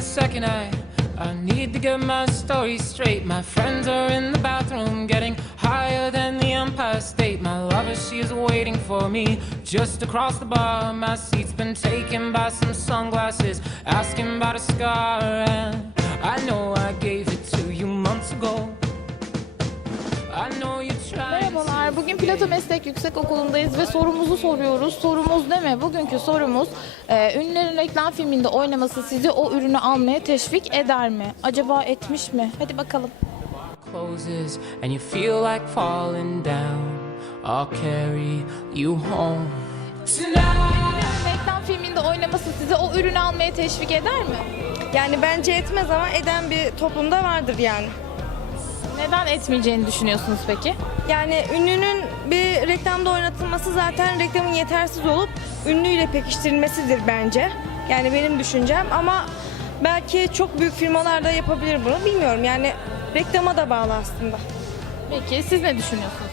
a second. I I need to get my story straight. My friends are in the bathroom, getting higher than the Empire State. My lover, she is waiting for me just across the bar. My seat's been taken by some sunglasses, asking about a scar. And I know I gave it to you months ago. Merhabalar. Bugün Plato Meslek Yüksekokulu'ndayız ve sorumuzu soruyoruz. Sorumuz ne mi? Bugünkü sorumuz e, ünlülerin reklam filminde oynaması sizi o ürünü almaya teşvik eder mi? Acaba etmiş mi? Hadi bakalım. closes and you feel like falling down. I'll carry you home tonight. Reklam filminde oynaması sizi o ürünü almaya teşvik eder mi? Yani bence etmez ama eden bir toplumda vardır yani. Neden etmeyeceğini düşünüyorsunuz peki? Yani ünlünün bir reklamda oynatılması zaten reklamın yetersiz olup ünlüyle pekiştirilmesidir bence. Yani benim düşüncem ama belki çok büyük firmalar da yapabilir bunu bilmiyorum. Yani reklama da bağlı aslında. Peki siz ne düşünüyorsunuz?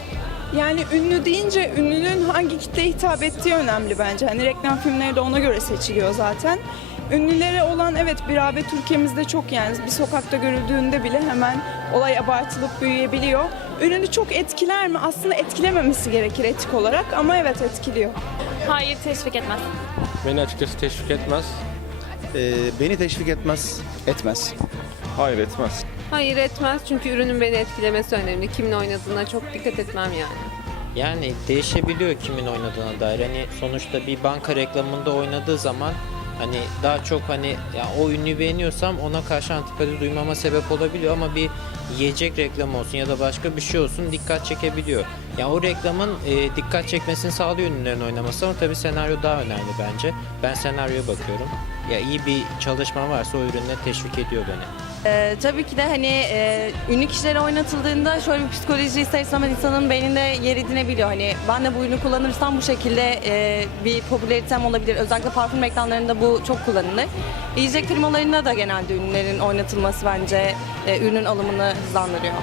Yani ünlü deyince ünlünün hangi kitleye hitap ettiği önemli bence. Hani reklam filmleri de ona göre seçiliyor zaten. Ünlülere olan evet bir rağbet ülkemizde çok yani bir sokakta görüldüğünde bile hemen olay abartılıp büyüyebiliyor. Ünlünü çok etkiler mi? Aslında etkilememesi gerekir etik olarak ama evet etkiliyor. Hayır teşvik etmez. Beni açıkçası teşvik etmez. Ee, beni teşvik etmez. Etmez. Hayır etmez. Hayır etmez çünkü ürünün beni etkilemesi önemli. Kimin oynadığına çok dikkat etmem yani. Yani değişebiliyor kimin oynadığına dair. Hani sonuçta bir banka reklamında oynadığı zaman hani daha çok hani ya o ünlü beğeniyorsam ona karşı antipati duymama sebep olabiliyor ama bir yiyecek reklamı olsun ya da başka bir şey olsun dikkat çekebiliyor. Ya o reklamın e, dikkat çekmesini sağlıyor ünlülerin oynaması ama tabii senaryo daha önemli bence. Ben senaryoya bakıyorum. Ya iyi bir çalışma varsa o ürüne teşvik ediyor beni. Ee, tabii ki de hani e, ünlü kişilere oynatıldığında şöyle bir psikoloji ister istemez insanın beyninde yer edinebiliyor. Hani ben de bu ürünü kullanırsam bu şekilde e, bir popülaritem olabilir. Özellikle parfüm reklamlarında bu çok kullanılır. Yiyecek firmalarında da genelde ünlülerin oynatılması bence e, ürünün alımını hızlandırıyor.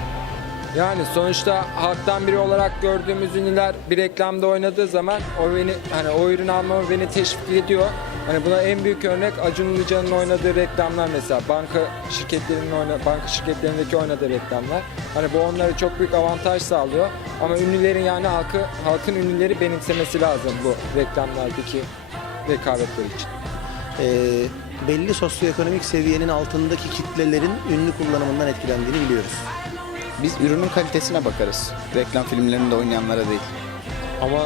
Yani sonuçta halktan biri olarak gördüğümüz ünlüler bir reklamda oynadığı zaman o beni hani o ürünü almamı beni teşvik ediyor. Hani buna en büyük örnek Acun Ilıcalı'nın oynadığı reklamlar mesela banka şirketlerinin oyna, banka şirketlerindeki oynadığı reklamlar. Hani bu onlara çok büyük avantaj sağlıyor. Ama ünlülerin yani halkı halkın ünlüleri benimsemesi lazım bu reklamlardaki rekabetler için. Ee, belli sosyoekonomik seviyenin altındaki kitlelerin ünlü kullanımından etkilendiğini biliyoruz. Biz ürünün kalitesine bakarız. Reklam filmlerinde oynayanlara değil. Ama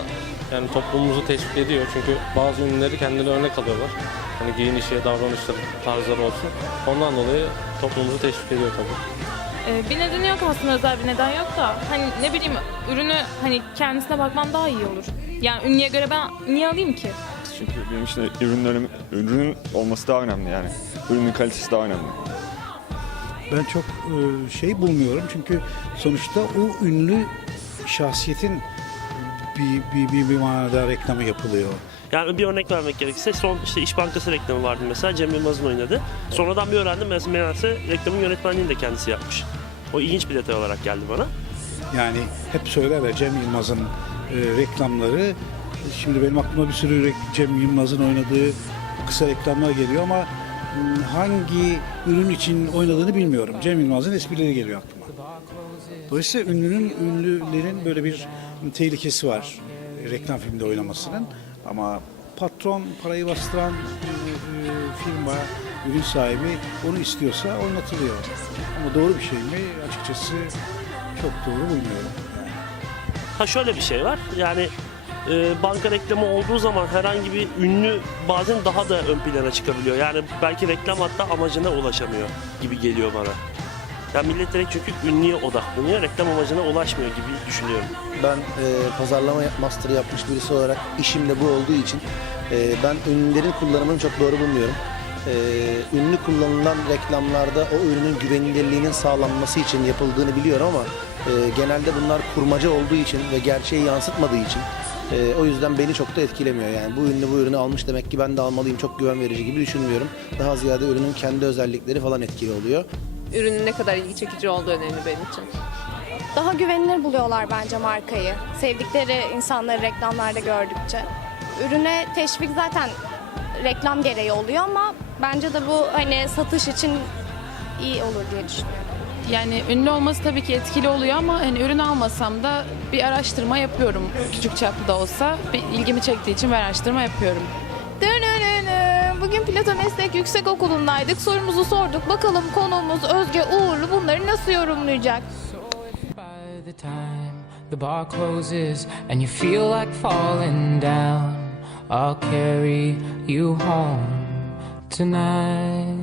yani toplumumuzu teşvik ediyor çünkü bazı ünlüleri kendileri örnek alıyorlar. Hani giyinişi, davranışları, tarzları olsun. Ondan dolayı toplumumuzu teşvik ediyor tabii. Ee, bir nedeni yok aslında özel bir neden yok da hani ne bileyim ürünü hani kendisine bakmam daha iyi olur. Yani ünlüye göre ben niye alayım ki? Çünkü benim için ürünlerin, ürünün olması daha önemli yani. Ürünün kalitesi daha önemli. Ben çok e, şey bulmuyorum çünkü sonuçta o ünlü şahsiyetin bir, bir, bir, bir manada reklamı yapılıyor. Yani bir örnek vermek gerekirse son işte İş Bankası reklamı vardı mesela Cem Yılmaz'ın oynadı. Sonradan bir öğrendim mesela meğerse reklamın yönetmenliğini de kendisi yapmış. O ilginç bir detay olarak geldi bana. Yani hep söylerler Cem Yılmaz'ın e, reklamları. Şimdi benim aklıma bir sürü Cem Yılmaz'ın oynadığı kısa reklamlar geliyor ama hangi ürün için oynadığını bilmiyorum. Cem Yılmaz'ın esprileri geliyor aklıma. Dolayısıyla ünlünün, ünlülerin böyle bir tehlikesi var reklam filmde oynamasının. Ama patron, parayı bastıran e, firma, ürün sahibi onu istiyorsa oynatılıyor. Ama doğru bir şey mi? Açıkçası çok doğru bulmuyorum. Ha şöyle bir şey var yani e, banka reklamı olduğu zaman herhangi bir ünlü bazen daha da ön plana çıkabiliyor. Yani belki reklam hatta amacına ulaşamıyor gibi geliyor bana. Ya millet direkt çünkü ünlüye odaklanıyor, reklam amacına ulaşmıyor gibi düşünüyorum. Ben e, pazarlama master yapmış birisi olarak işim de bu olduğu için e, ben ünlülerin kullanımını çok doğru bulmuyorum. E, ünlü kullanılan reklamlarda o ürünün güvenilirliğinin sağlanması için yapıldığını biliyorum ama e, genelde bunlar kurmaca olduğu için ve gerçeği yansıtmadığı için e, o yüzden beni çok da etkilemiyor. Yani bu ünlü bu ürünü almış demek ki ben de almalıyım çok güven verici gibi düşünmüyorum. Daha ziyade ürünün kendi özellikleri falan etkili oluyor. Ürünün ne kadar ilgi çekici olduğu önemli benim için. Daha güvenilir buluyorlar bence markayı. Sevdikleri insanları reklamlarda gördükçe. Ürüne teşvik zaten reklam gereği oluyor ama bence de bu hani satış için iyi olur diye düşünüyorum. Yani ünlü olması tabii ki etkili oluyor ama hani ürün almasam da bir araştırma yapıyorum. Küçük çaplı da olsa bir ilgimi çektiği için bir araştırma yapıyorum. Bugün Plato Meslek Yüksekokulu'ndaydık. Sorumuzu sorduk. Bakalım konuğumuz Özge Uğurlu bunları nasıl yorumlayacak? The bar closes and you feel like falling down, I'll carry you home tonight.